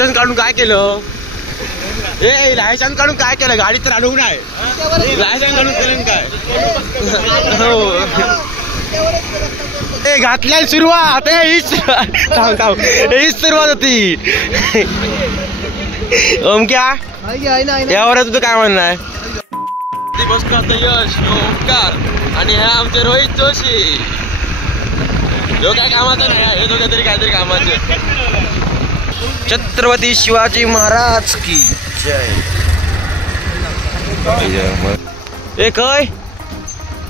Licence काढून काय केलं? ए लायसन्स काढून काय केलं? गाडी तर अडवून आहे. लायसन्स काढून केलं काय? हो ए घातल्या सुरुवात. हीच सुरुवात होती. ओमक्या यावर तुझं काय म्हणणं आहे? बसतो आता यश, ओमकार आणि ह्या आमचे रोहित जोशी. जो काय कामाचा नाही, हे दोघं तरी काहीतरी कामाचे. छत्रपती शिवाजी महाराज की जय. ए काय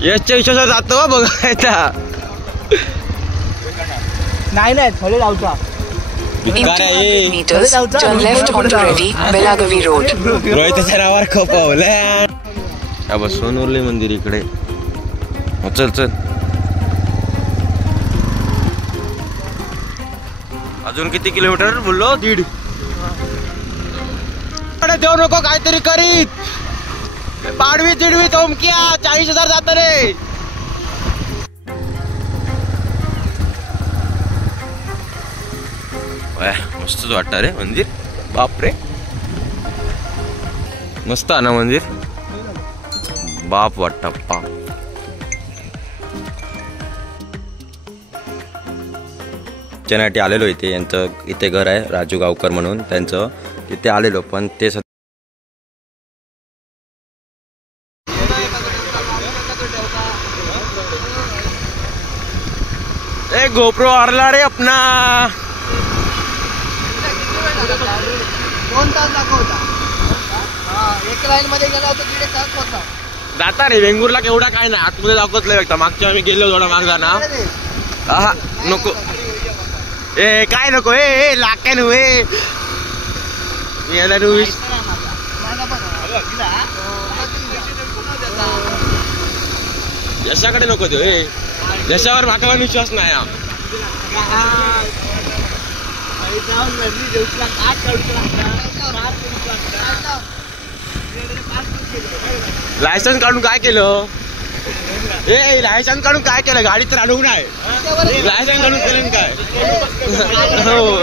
यशच्या विश्वासात जातो बघायचा नाही नाही थोडे लावता. रोहितच्या नावावर खपवलं. बस सोनवरले मंदिर इकडे. चल चल अजून किती किलोमीटर बोललो? 1.5. देऊ नको काहीतरी करीत. पाडवी चिडवी ओमक्या 40,000 जात रे. मस्तच वाटत रे मंदिर. बापरे मस्त आहे ना मंदिर. बाप वाटत बाप. त्यासाठी आलेलो इथे. यांचं इथे घर आहे राजू गावकर म्हणून. त्यांचं तिथे आलेलो पण ते ए गोप्रो हरला रे अपना. 2 तास दाखवता. एक लाईन मध्ये गेला होता 1.5 तास होता. जाता रे वेंगुर्ला केवढा काय नाही आतमध्ये दाखवतलं एकदा. मागच्या आम्ही गेलो थोडा माग जाना. हा नको ए काय नको. ए लाके नु ए याला नु यशाकडे नको देऊ. ए यशावर माका विश्वास नाही. लायसन्स काढून काय केलं? ए लायसन्स काढून काय केलं? गाडी तर अडवून आहे. लायसन्स काढून केलं काय? हो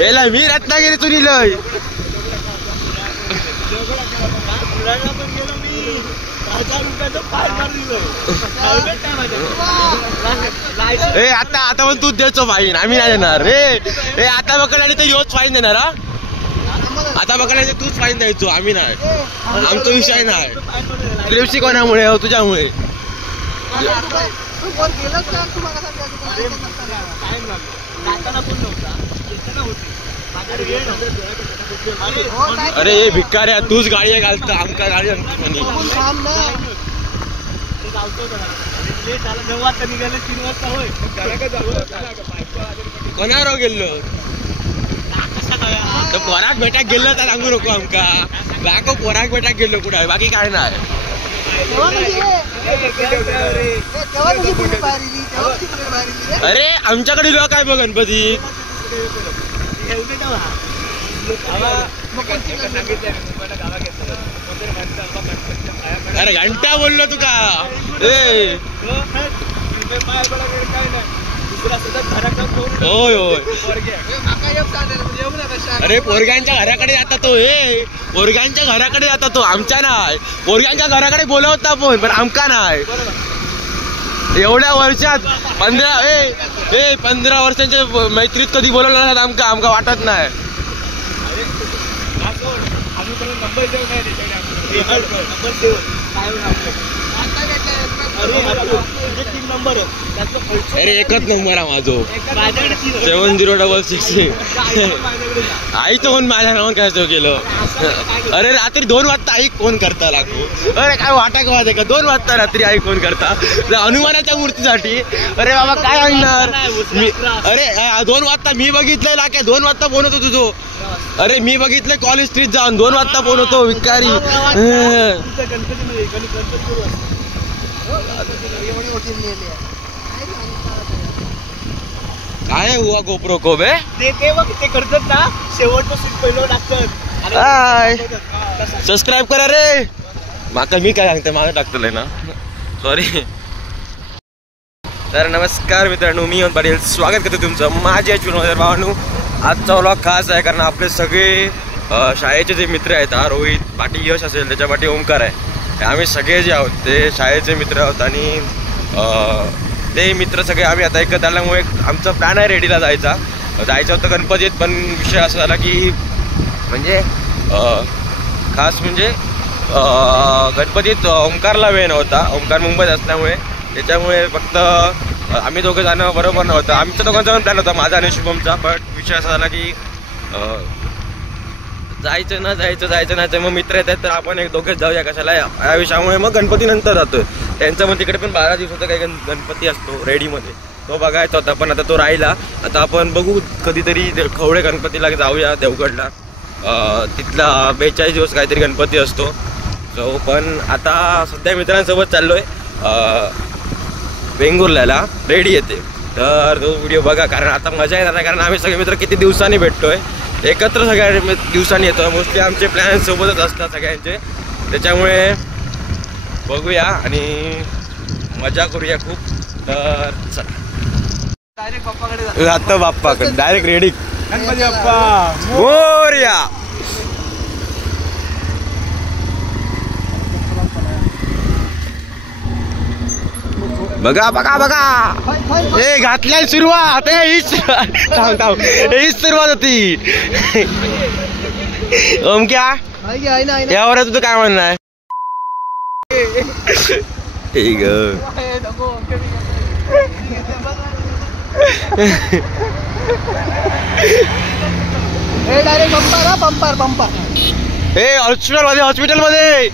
ए मी रत्नागिरी तुझी लय. ए आता पण तूच द्यायचो फाईन. आम्ही नाही देणार रे. ए आता पकडला तर योच फाईन देणार. हा आता पकडला तूच फाईन द्यायचो. आम्ही नाही. आमचा विषय नाही. प्रेमशी कोणामुळे हो? तुझ्यामुळे. अरे हे भिक्काऱ्या तूच गाडी घालता आमका गाडी कोणावर गेलो तर पोराक भेटाक गेलो तर सांगू नको आमका. बाको पोराक भेटाक गेलो कुठे बाकी काय नाही. अरे आमच्याकडे लोक काय बघ गणपती. अरे घंटा बोललो तुका. ए होय होय. अरे पोरग्यांच्या घराकडे जाता तो. ए पोरग्यांच्या घराकडे जाता तो. आमच्या नाही. पोरग्यांच्या घराकडे बोलवता पण आमका नाही. एवढ्या वर्षात 15 वर्षांच्या मैत्रीत कधी बोलवलं नाही आमका. आमका वाटत नाही. अरे एकच नंबर आहे माझो 7066. आई तो पण माझ्या नावानं काय केलं. अरे रात्री 2 वाजता आई फोन करता लागतो. अरे काय वाटा का 2 वाजता रात्री आई फोन करता हनुमानाच्या मूर्तीसाठी. अरे बाबा काय आणणार मी. अरे 2 वाजता मी बघितलं लाके. 2 वाजता फोन होतो तुझो. अरे मी बघितलं कॉलेज स्ट्रीट जाऊन 2 वाजता फोन होतो भिकारी. काय हुआ गोप्रो को बे ते करतात ना शेवटचं सीट पहिलं लागतं. सबस्क्राईब करा रे. माका मी काय सांगते माझं टाकतोय ना, सॉरी. तर नमस्कार मित्रांनो, मी पाटील स्वागत करतो तुमचं माझ्या चॅनलवर. भावांनो, आजचा व्लॉग खास आहे कारण आपले सगळे शाळेचे जे मित्र आहेत, रोहित पाटी यश असेल, त्याच्या पाठी ओमकार आहे, आम्ही सगळे जे आहोत ते शाळेचे मित्र आहोत. आणि ते मित्र सगळे आम्ही आता एकत्र आल्यामुळे आमचा प्लॅन आहे रेडीला जायचं होतं गणपतीत. पण विषय असा झाला की म्हणजे खास म्हणजे गणपतीत ओमकारला वेळ नव्हता. ओमकार मुंबईत असल्यामुळे त्याच्यामुळे फक्त आम्ही दोघं जाणं बरोबर नव्हतं. आमच्या दोघांचा पण प्लॅन होता, माझा आणि शुभमचा. पण विषय असा झाला की जायचं नाही. मग मित्र येतात तर आपण एक दोघेच जाऊया कशाला या विषयामुळे मग गणपती नंतर जातोय. त्यांचं मग तिकडे पण 12 दिवसाचा काही गणपती असतो रेडीमध्ये, तो बघायचा होता. पण आता तो राहिला. आता आपण बघू कधीतरी खवडे गणपतीला जाऊया देवगडला. तिथला 42 दिवस काहीतरी गणपती असतो. सो पण आता सध्या मित्रांसोबत चाललोय वेंगुर्ल्याला, रेडी येते. तर तो व्हिडिओ बघा कारण आता मजा येणार आहे. कारण आम्ही सगळे मित्र किती दिवसांनी भेटतोय, एकत्र सगळ्या दिवसांनी येतोय. मोस्टली आमचे प्लॅन सोबतच असतात सगळ्यांचे, त्याच्यामुळे बघूया आणि मजा करूया खूप. तर चला डायरेक्ट बाप्पाकडे आता बाप्पाकडे डायरेक्ट रेडी. गणपती बाप्पा मोरया. बघा हे घातल्या सुरुवात. हीच सुरुवात होती. ओमक्या यावर तुझं काय म्हणणं आहे? ठीक डायरेक्ट पंपर हे हॉस्पिटल मध्ये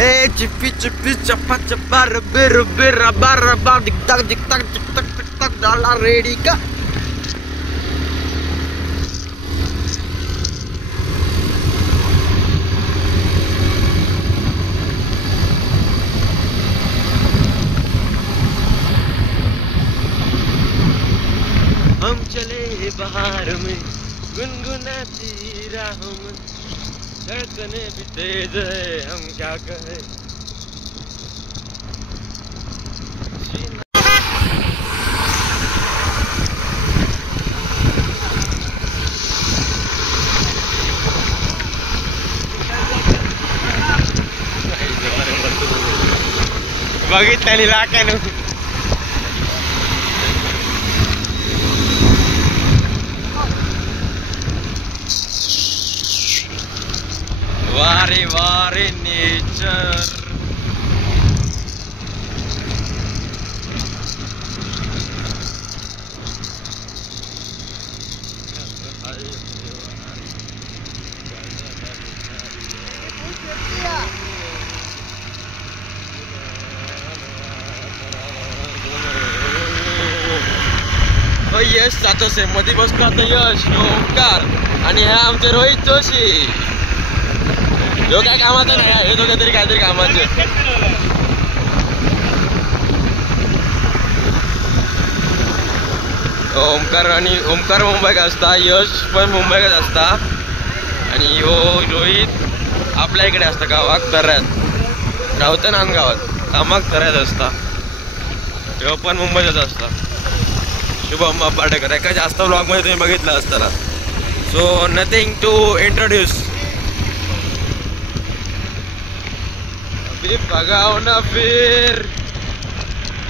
ए चिप्पी चप्पा चप्पा रब्बे रब्बा दिकताक डाला रेडी का. हम चले बहार में गुनगुनाती राहों में, धड़कने भी तेज है, हम क्या कहें. बघितली लाट्यानं. वारे नेचर. यश सातोसे मध्ये बसतो आता. यश, ओमकार आणि ह्या आमचे रोहित जोशी. हे काय कामाचं नाही, हे दोघं तरी काहीतरी कामाचे. ओमकार मुंबईत असता, यश पण मुंबईत असता आणि रोहित आपल्या इकडे असता गावात तऱ्यात, रावता नांदगावात कामाक तऱ्यात असता. तो पण मुंबईतच असता. शुभम पाटेकर एका जास्त व्लॉग मध्ये तुम्ही बघितलं असताना. So nothing to introduce. बघाव ना फिर.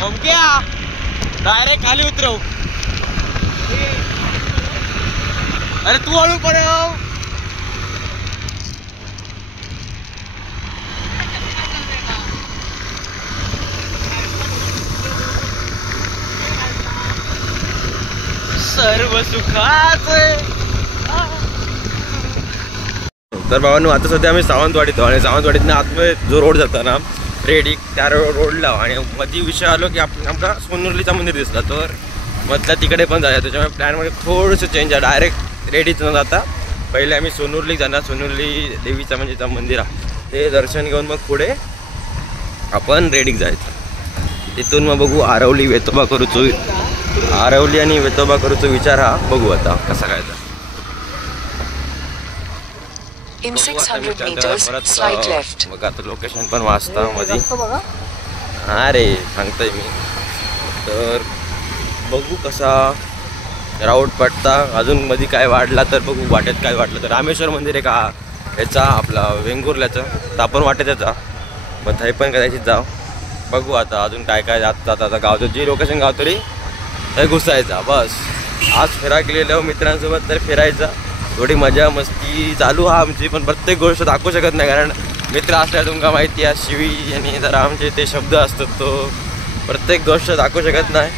ओमक्या डायरेक्ट खाली उतरव. अरे तू हळू पडव. सर्व सुखाचे. तर भावांनो, आता सध्या आम्ही सावंतवाडीत आणि सावंतवाडीतनं आतमध्ये जो रोड जातो ना रेडी, त्या रोडला. आणि मध्ये विषय आलो की आमचा सोनुर्लीचा मंदिर दिसला, तर मधल्या तिकडे पण जायचं. त्याच्यामुळे प्लॅनमध्ये थोडंसं चेंज आहे. डायरेक्ट रेडीच न जाता पहिले आम्ही सोनुर्ली जाणार. सोनुर्ली देवीचं म्हणजे मंदिर आहे, ते दर्शन घेऊन मग पुढे आपण रेडीक जायचं. तिथून मग बघू आरवली वेतोबा करूचो. आरवली आणि वेतोबा करूचो विचार हा बघू आता कसा काय. In 600 meters, slight left. मग आता लोकेशन पण वाचता मध्ये. रस्ता बघा. अरे सांगतोय मी. तर बघू कसा राऊट पडता. अजून मध्ये काय वाढला तर बघू, वाटेत काय वाटलं तर. रामेश्वर मंदिर आहे का याचा आपला वेंगुर्ल्याचा, तर आपण वाटेत याचा मग थाई पण कदाचित जाऊ. बघू आता अजून काय काय जातात. आता गावचं जे लोकेशन गाव तरी हे घुसायचा बस. आज फिरा गेलेलो मित्रांसोबत तर फिरायचा, थोडी मजा मस्ती चालू हा आमची. पण प्रत्येक गोष्ट दाखवू शकत नाही, कारण मित्र असल्या तुमका माहिती आहे शिवी आणि जरा आमचे ते शब्द असतात, तो प्रत्येक गोष्ट दाखवू शकत नाही.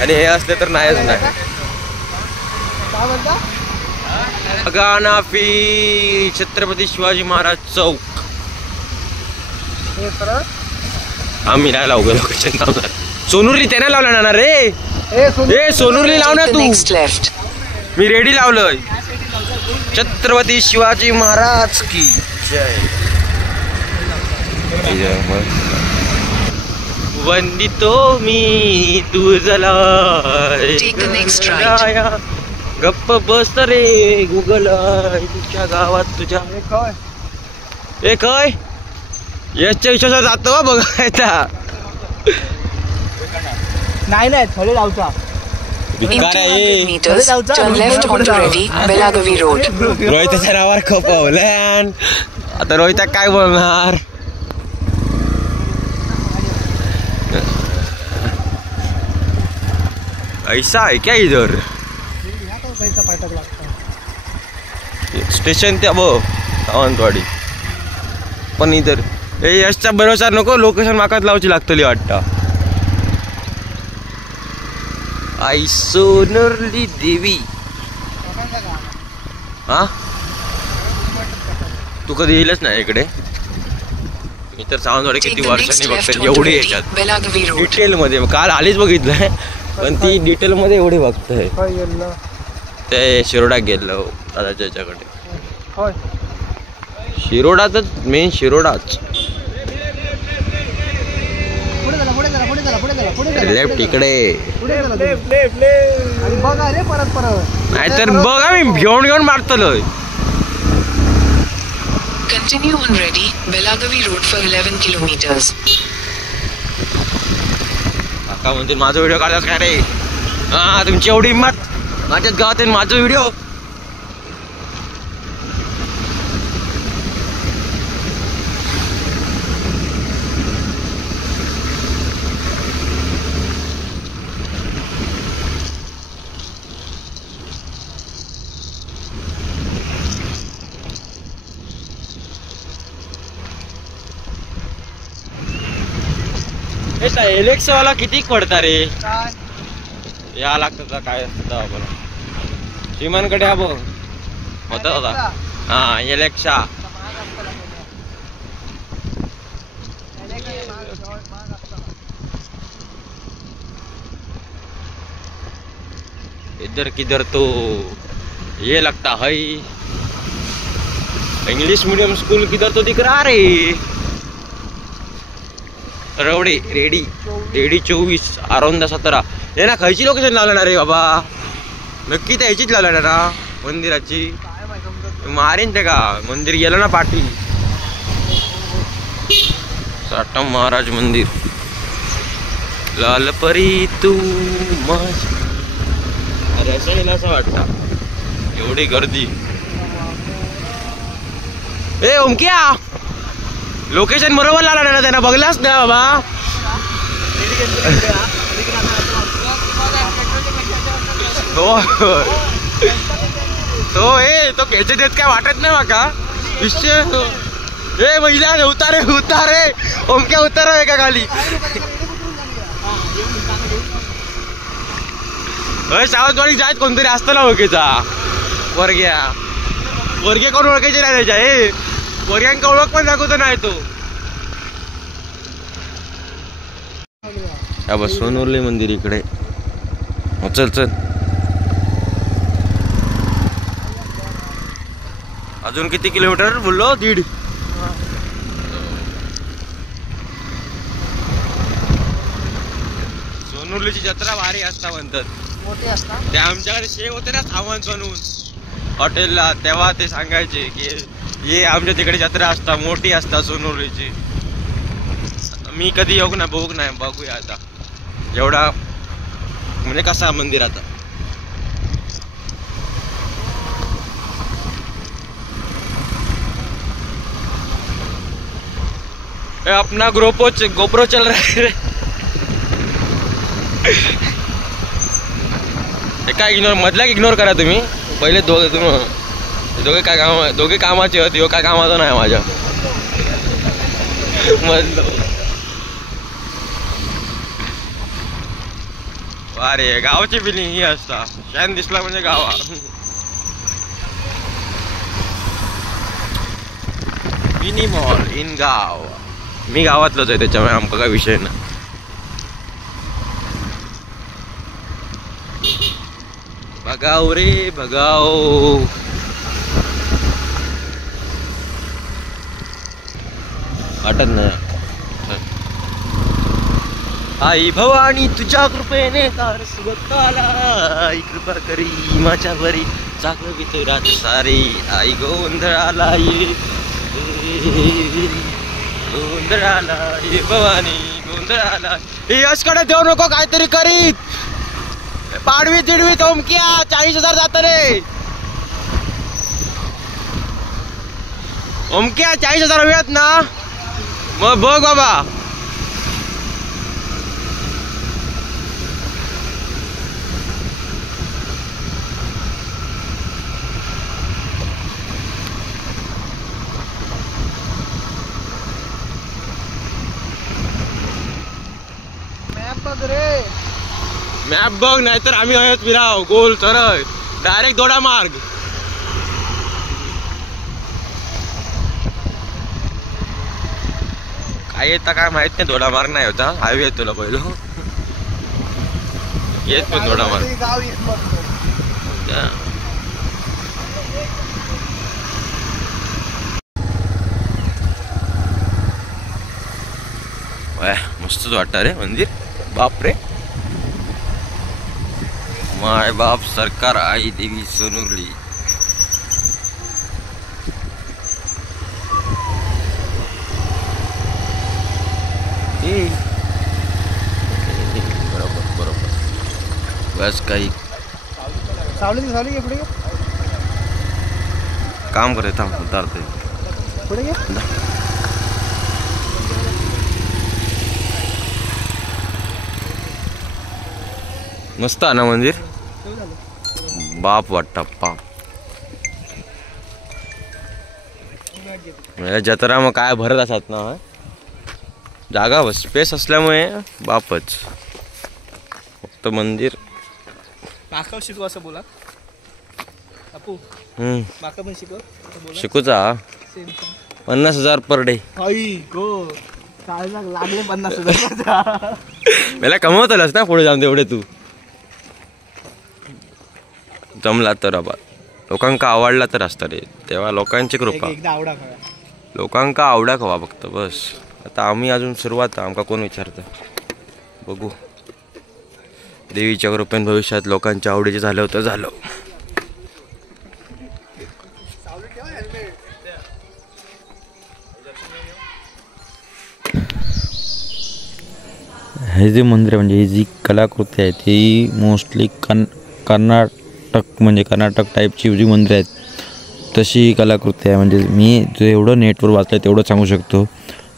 आणि हे असले तर नाहीच नाही. काय म्हणता? गानाफी छत्रपती शिवाजी महाराज चौक. हे सरळ. आम्ही नाही लावू लोकेशन लावणार. सोनुरली त्याने लावला ना रे. ए सोनुरली लाव ना The तू. next left. मी रेडी लावलोय. छत्रपती शिवाजी महाराज की जय. वंदितो मी तुझला. Take the next right. गप्प बस रे गुगल तुझ्या गावात तुझ्या. ए काय याच्या विश्वासात जातो बघायचा. नाही नाही थोडे लावचा. In 200 meters, turn left onto Reddy, Belagavi Road. रोहिताच्या नावावर खपवलं. आता रोहिता काय बोलणार. ऐसा है क्या इधर स्टेशन त्या बो सावंतवाडी. पण इधर हे यशच्या भरोसा नको, लोकेशन माकाच लावची लागतली वाटतं. आई सोनुरली देवी. हा तू कधी येईलच नाही इकडे. मी तर सावंतवाडी Take किती the next वर्षांनी left बघते onto एवढी Reddy, याच्यात Belagavi Road. डिटेल मध्ये. काल आलीच बघितलंय पण ती डिटेल मध्ये एवढी बघतोय. ते शिरोडा गेलो दादाच्या याच्याकडे. होय. शिरोडाच मेन शिरोडाच. पुढे चला पुढे चला पुढे चला पुढे चला पुढे चला. लेफ्ट इकडे. पुढे चला. आणि बघा रे परत परत. नाहीतर बघा मी घेऊन मारतलोय. Continue on Reddy, Belagavi Road for 11 kilometers. काका म्हणते माझा व्हिडिओ काढलास काय रे. हा तुमची एवढी हिंमत माझ्याच गावात आहे माझा व्हिडिओ. एलेक्स वाला किती पडता रे. या लागतं का काय असतं आपण श्रीमानकडे हा बघ होता. हा एलेक्सा. इधर किधर तो ये लगता है इंग्लिश मीडियम स्कूल किधर तो दिख रहा रे. रवडे रेडी 24 आरोंदा 17. हे ना खायची लोकेशन लावणार रे बाबा. नक्की त्या ह्याचीच लावणार ना मंदिराची. मारेन ते का मंदिर गेलं ना पाठी. साठम महाराज मंदिर. लाल परी तू माझ. अरे असं गेलं असं वाटतं एवढी गर्दी. ए ओमक्या लोकेशन बरोबर लावला ना त्यांना बघलाच ना बाबा. तो खेचे देत काय वाटत नाही माका विषय. ए महिला उतारे ओमक्या उतार आहे का खाली. सावंतवाडी जायत कोणतरी असतं ना ओळखीचा. वर्गे कोण ओळखायचे नाही त्याच्या. हे वर्ग्यांका ओळख पण दाखवतो नाही तो. बस सोनुरली मंदिर इकडे. चल अजून किती किलोमीटर बोललो. 1.5. सोनुरलीची जत्रा भारी असता म्हणतात. मोठे असतात ते आमच्याकडे शेव होते ना सावंत बनवून हॉटेलला, तेव्हा ते सांगायचे की हे आमच्या तिकडे जत्रा असता, मोठी असता सोनुरीची. मी कधी येऊ ना, बघू नाही, बघूया आता एवढा म्हणजे कसा मंदिर आता. अपना गोप्रो चल रहा है. काय इग्नोर मधल्या इग्नोर करा तुम्ही. पहिले दोघे कामाचे होते. हो काय कामाचं नाही माझ्या मधलं. अरे गावाची बिलिंग ही असता. शान दिसला म्हणजे गावा. मिनी मॉल इन गाव. मी गावातलंच आहे त्याच्यामुळे आमका काय विषय नाही. बघाव रे बघाव. वाटत नाही. आई भवानी तुझ्या कृपेने कार सुगताला. आई कृपा करी माझ्यावरी जागवित रात सारी. आई गोंधळाला ये गोंधळाला ये भवानी गोंधळाला. हे यशकडे देऊ नको काहीतरी करीत. पाडवी तिडवी ओमक्या 40,000 जात रे. ओमक्या 40,000 मिळत ना. मग बघ बाबा. मॅप बघ नाहीतर आम्ही आहेत फिराव गोल सरळ डायरेक्ट दोडा मार्ग. काय येता काय माहित नाही. दोडा मार्ग नाही होता. हायवे येतो तुला पहिलं येत पण दोडा मार्ग. मस्तच वाटतं रे मंदिर. बाप रे. माय बाप सरकार आई देवी सोनुरली. बरोबर बरोबर. बस काही सावली पुढे काम करे थांब उतारते पुढे. मस्त आहे ना मंदिर. बाप वाटतं बाप. जत्रा मग काय भरत असतात ना. जागा स्पेस असल्यामुळे बापच. फक्त मंदिर माका शिकू असं बोला. अपू माका पण शिकूचा 50,000 पर डे. लागले 50,000. मला कमवतलस ना पुढे जाऊन तेवढे. तू जमला तर बाबा. लोकांका आवडला तर असतं रे. तेव्हा लोकांची कृपा. लोकांका आवडा खवा फक्त बस. आता आम्ही अजून सुरुवात. आमका कोण विचारतं. बघू देवीच्या कृपेने भविष्यात लोकांच्या आवडीचे झालं होतं झालं. हे जे मंदिर आहे म्हणजे ही जी कलाकृती आहे ती मोस्टली कर्नाटक टाईपची जी मंदिरं आहेत तशी कलाकृती आहे. म्हणजे मी जेवढं नेटवर वाचलं तेवढं सांगू शकतो.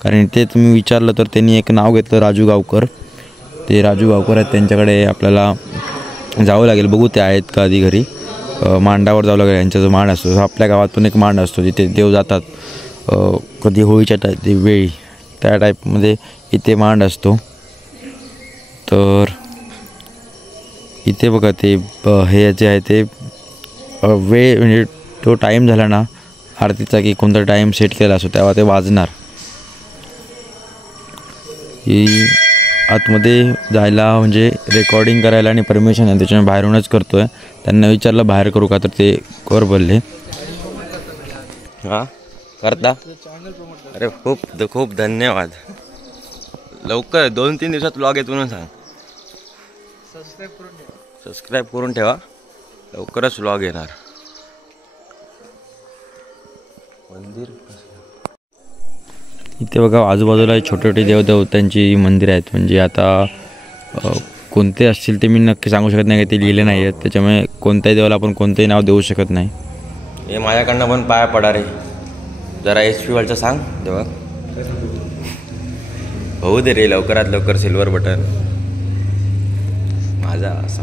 कारण इथे तुम्ही विचारलं तर त्यांनी एक नाव घेतलं राजू गावकर. ते राजू गावकर आहेत. त्यांच्याकडे आपल्याला जावं लागेल. बघू ते आहेत का आधी घरी. मांडावर जावं लागेल. यांचा जो मांड असतो आपल्या गावात पण एक मांड असतो जिथे देव जातात कधी होळीच्या वेळी. त्या टाईपमध्ये इथे मांड असतो. तर इथे बघा ते हे जे आहे ते वेळ म्हणजे तो टाईम झाला ना आरतीचा की कोणता टाईम सेट केला असतो तेव्हा ते वाजणार. ही आतमध्ये जायला म्हणजे रेकॉर्डिंग करायला आणि परमिशन आहे त्याच्यामुळे बाहेरूनच करतो आहे. त्यांना विचारलं बाहेर करू का तर ते कर बोलले. हां करता. अरे खूप खूप धन्यवाद. लवकर 2-3 दिवसात व्लॉग येतो म्हणून सांग. सबस्क्राईब करून ठेवा. लवकरच व्लॉग येणार. मंदिर इथे बघा आजूबाजूला छोटे छोटे देवदेवतांची मंदिर आहेत. म्हणजे आता कोणते असतील ते मी नक्की सांगू शकत नाही, ते लिहिले नाही आहेत. त्याच्यामुळे कोणत्याही देवाला आपण कोणतंही नाव देऊ शकत नाही. हे माझ्याकडनं पण पाया पडा रे. जरा HP वालचं सांग तेव्हा होऊ दे रे लवकरात लवकर सिल्वर बटन माझा असा.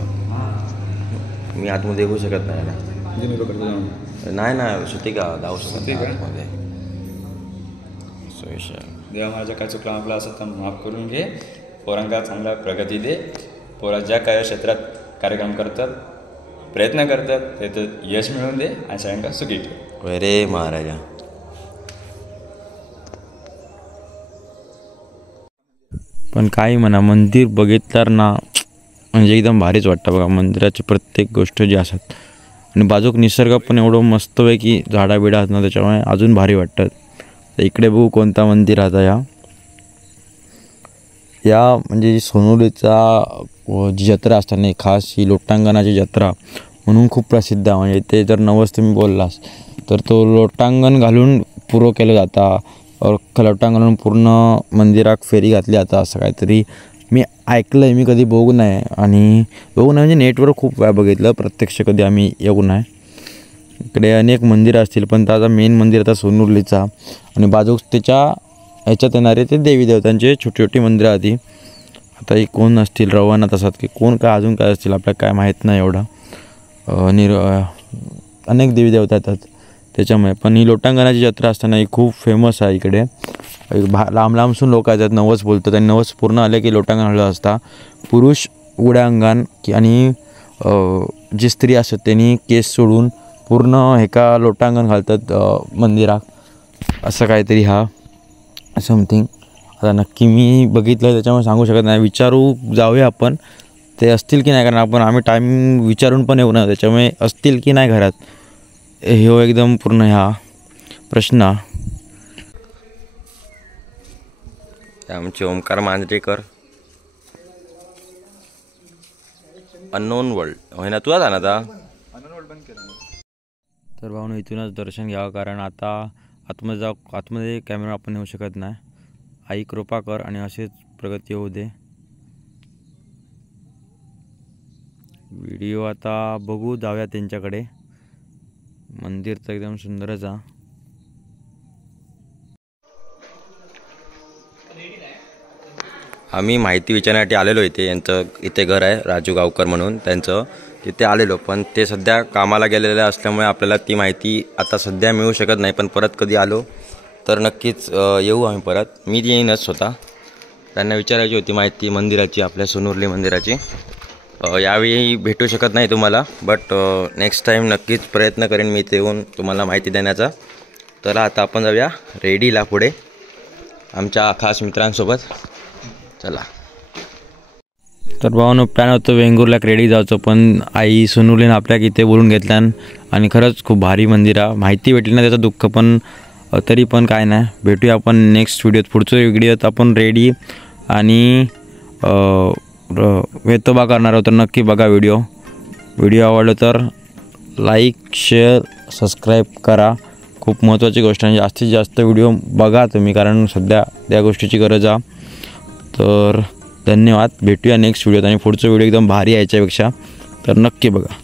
मी आतमध्ये येऊ शकत नाही ना. नाही ना सुट्टी का जाऊ शकत नाही आतमध्ये. देवा माझ्या काय चुकला आपला असं तर माफ करून घे. पोरांका चांगला प्रगती दे. पोरा ज्या काय क्षेत्रात कार्यक्रम करतात प्रयत्न करतात त्याचं यश मिळवून दे आणि सगळ्यांका सुखी ठेव. रे महाराजा. पण काही म्हणा मंदिर बघितल्यावर ना म्हणजे एकदम भारीच वाटतं बघा. मंदिराची प्रत्येक गोष्ट जी असतात आणि बाजूक निसर्ग पण एवढं मस्त आहे की झाडा बिडा आहेत ना, त्याच्यामुळे अजून भारी वाटतं. तर इकडे बघू कोणता मंदिर आता या म्हणजे सोनवलीचा जी जत्रा असते ना खास ही लोटांगणाची जत्रा म्हणून खूप प्रसिद्ध आहे. म्हणजे ते जर नवस तुम्ही बोललास तर तो लोटांगण घालून पुरं केलं जातं. लोटांगण घालून पूर्ण मंदिरात फेरी घातली जातं असं काहीतरी मी ऐकलं आहे. मी कधी बघू नाही आणि बघू नाही म्हणजे नेटवर खूप वेळा बघितलं, प्रत्यक्ष कधी आम्ही येऊ नाही. इकडे अनेक मंदिरं असतील पण त्याचा मेन मंदिर आता सोनुर्लीचा आणि बाजूक त्याच्या ह्याच्यात येणारे ते देवी देवतांचे छोटी छोटी मंदिरं आधी. आता ही कोण असतील रवानात असतात की कोण काय अजून काय असतील आपल्याला काय माहीत नाही एवढं. अनेक देवी देवता येतात त्याच्यामुळे. पण ही लोटांगणाची जत्रा असताना ही खूप फेमस आहे. इकडे लांब लांबसून लोक येतात नवस बोलतात आणि नवस पूर्ण आले की लोटांगण हळलं असता. पुरुष उघड्या अंगान की आणि जी स्त्री असतात त्यांनी केस सोडून पूर्ण एका लोटांगण घालतात मंदिरात असं काहीतरी हा समथिंग. आता नक्की मी बघितलं त्याच्यामुळे सांगू शकत नाही. विचारू जाऊया आपण ते असतील की नाही, कारण आम्ही टाईम विचारून पण येऊ ना, त्याच्यामुळे असतील की नाही घरात हे एकदम पूर्ण ह्या प्रश्न. आमचे ओमकार मांजरेकर अननोन वर्ल्ड होय ना तुला जाणार आता. तर भाऊन इथूनच दर्शन घ्यावं कारण आता आतमध्ये कॅमेरा आपण नेऊ शकत नाही. आई कृपा कर आणि असेच प्रगती होऊ दे. व्हिडिओ आता बघू जाऊया त्यांच्याकडे. मंदिर तर एकदम सुंदरच आहे. आम्ही माहिती विचारण्यासाठी आलेलो इथे घर आहे राजू गावकर म्हणून त्यांचं. तिथे आलेलो पण ते सध्या कामाला गेलेले असल्यामुळे आपल्याला ती माहिती आता सध्या मिळू शकत नाही. पण परत कधी आलो तर नक्कीच येऊ आम्ही परत. मी येईनच स्वतः. त्यांना विचारायची होती माहिती मंदिराची आपल्या सोनुर्ली मंदिराची. यावेळी भेटू शकत नाही तुम्हाला बट नेक्स्ट टाईम नक्कीच प्रयत्न करेन मी इथे येऊन तुम्हाला माहिती देण्याचा. तर आता आपण जाऊया रेडीला पुढे आमच्या खास मित्रांसोबत. चला. तर भावानं प्लॅन होतं वेंगुर्ला रेडी जायचं पण आई सोनुर्लीनं आपल्याला इथे बोलून घेतल्यान आणि खरंच खूप भारी मंदिर आहे. माहिती भेटली ना त्याचं दुःख पण तरी पण काय नाही. भेटूया आपण नेक्स्ट व्हिडिओत. पुढच्या व्हिडिओत आपण रेडी आणि वेतोबा करणार आहोत. तर नक्की बघा व्हिडिओ आवडलं तर लाईक शेअर सबस्क्राईब करा. खूप महत्त्वाची गोष्ट आहे. जास्तीत जास्त व्हिडिओ बघा तुम्ही कारण सध्या त्या गोष्टीची गरज आहे. तर धन्यवाद. भेटूया नेक्स्ट व्हिडिओत आणि पुढचा व्हिडिओ एकदम भारी याच्यापेक्षा. तर नक्की बघा.